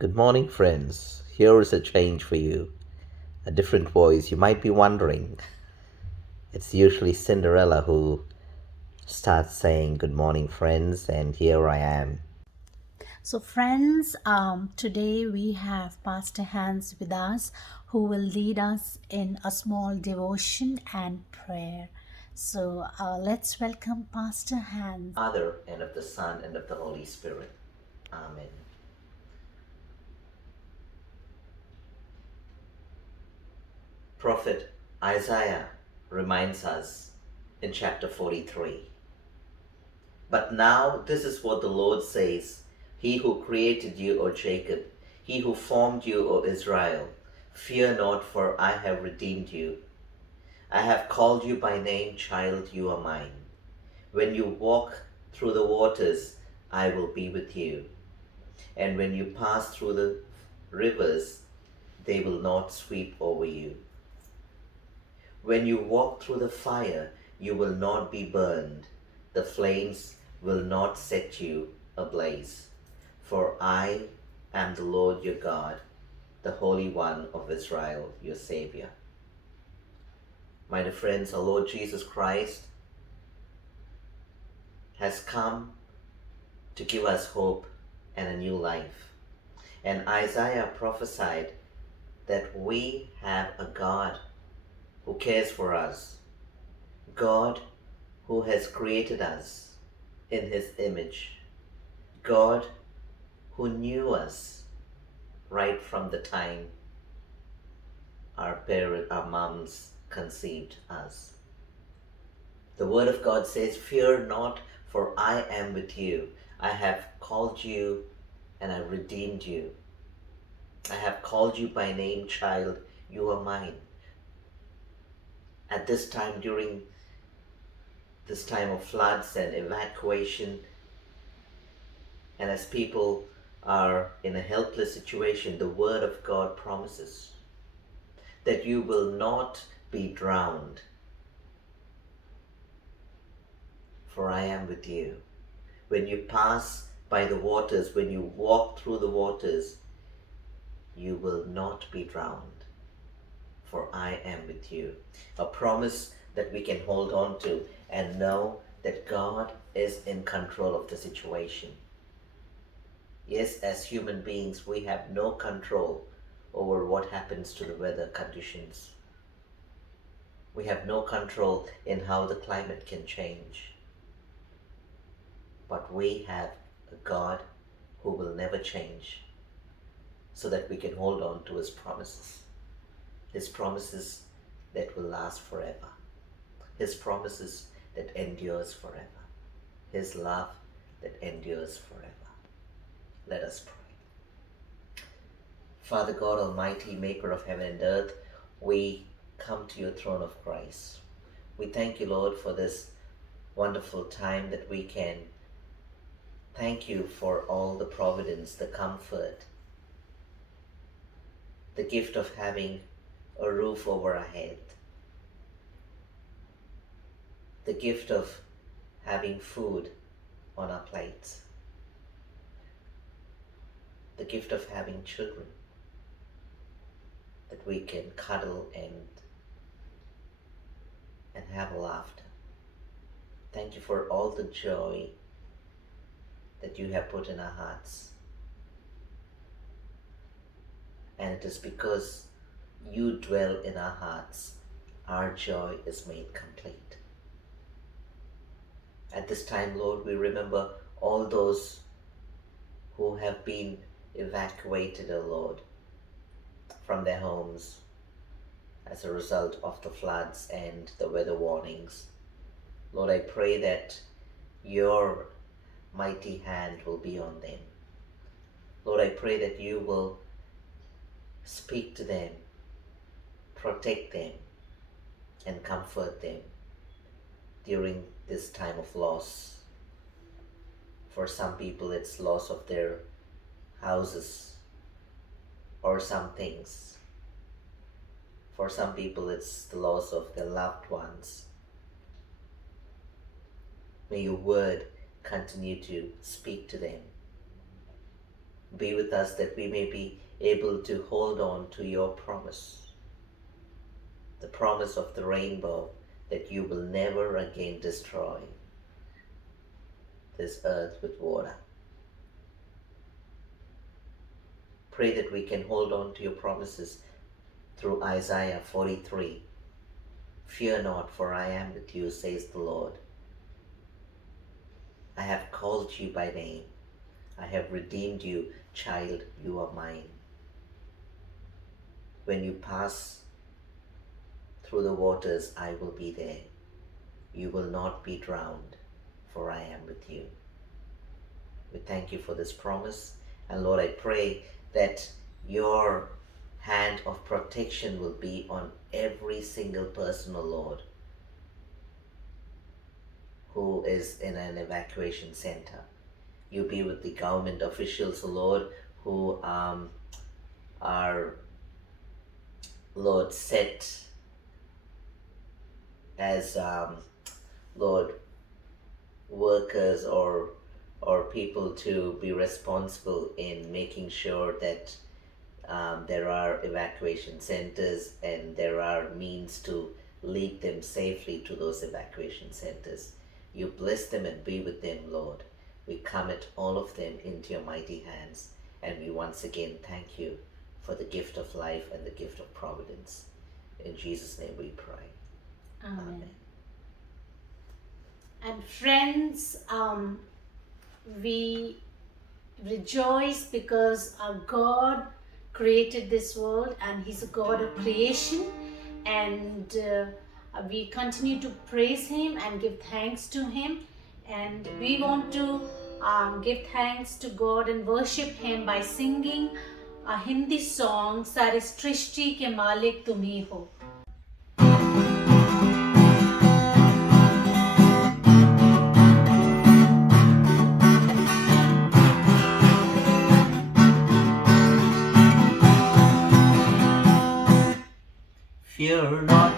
Good morning, friends. Here is a change for you, a different voice. You might be wondering, it's usually Cinderella who starts saying, Good morning, friends, and here I am. So, friends, today we have Pastor Hans with us who will lead us in a small devotion and prayer. So, let's welcome Pastor Hans. Father, and of the Son, and of the Holy Spirit. Amen. Prophet Isaiah reminds us in chapter 43. But now this is what the Lord says, He who created you, O Jacob, He who formed you, O Israel, fear not, for I have redeemed you. I have called you by name, child, you are mine. When you walk through the waters, I will be with you. And when you pass through the rivers, they will not sweep over you. When you walk through the fire, you will not be burned. The flames will not set you ablaze. For I am the Lord your God, the Holy One of Israel, your Savior. My dear friends, our Lord Jesus Christ has come to give us hope and a new life. And Isaiah prophesied that we have a God who cares for us, God who has created us in his image, God who knew us right from the time our moms conceived us. The word of God says, Fear not, for I am with you. I have called you and I redeemed you. I have called you by name, child, you are mine. At this time, during this time of floods and evacuation, and as people are in a helpless situation, the Word of God promises that you will not be drowned, for I am with you. When you pass by the waters, when you walk through the waters, you will not be drowned, for I am with you. A promise that we can hold on to and know that God is in control of the situation. Yes, as human beings, we have no control over what happens to the weather conditions. We have no control in how the climate can change. But we have a God who will never change, so that we can hold on to His promises that will last forever, His promises that endures forever, His love that endures forever. Let us pray. Father God Almighty, maker of heaven and earth, we come to your throne of grace. We thank you, Lord, for this wonderful time that we can thank you for all the providence, the comfort, the gift of having a roof over our head, the gift of having food on our plates, the gift of having children that we can cuddle and have laughter. Thank you for all the joy that you have put in our hearts. And it is because you dwell in our hearts, our joy is made complete. At this time, Lord, we remember all those who have been evacuated, O Lord, from their homes as a result of the floods and the weather warnings. Lord, I pray that your mighty hand will be on them. Lord, I pray that you will speak to them, protect them, and comfort them during this time of loss. For some people, it's loss of their houses or some things. For some people, it's the loss of their loved ones. May your word continue to speak to them. Be with us that we may be able to hold on to your promise, the promise of the rainbow, that you will never again destroy this earth with water. Pray that we can hold on to your promises through Isaiah 43. Fear not, for I am with you, says the Lord. I have called you by name. I have redeemed you, child, you are mine. When you pass through the waters, I will be there. You will not be drowned, for I am with you. We thank you for this promise. And Lord, I pray that your hand of protection will be on every single person, O Lord, who is in an evacuation center. You be with the government officials, O Lord, who are, Lord, set as, Lord, workers or people to be responsible in making sure that there are evacuation centers and there are means to lead them safely to those evacuation centers. You bless them and be with them, Lord. We commit all of them into your mighty hands, and we once again thank you for the gift of life and the gift of providence. In Jesus' name we pray. Amen. And friends, we rejoice because our God created this world and He's a God of creation, and we continue to praise Him and give thanks to Him, and we want to give thanks to God and worship Him by singing a Hindi song, Sare Srishti ke Malik tum hi ho. Fear not,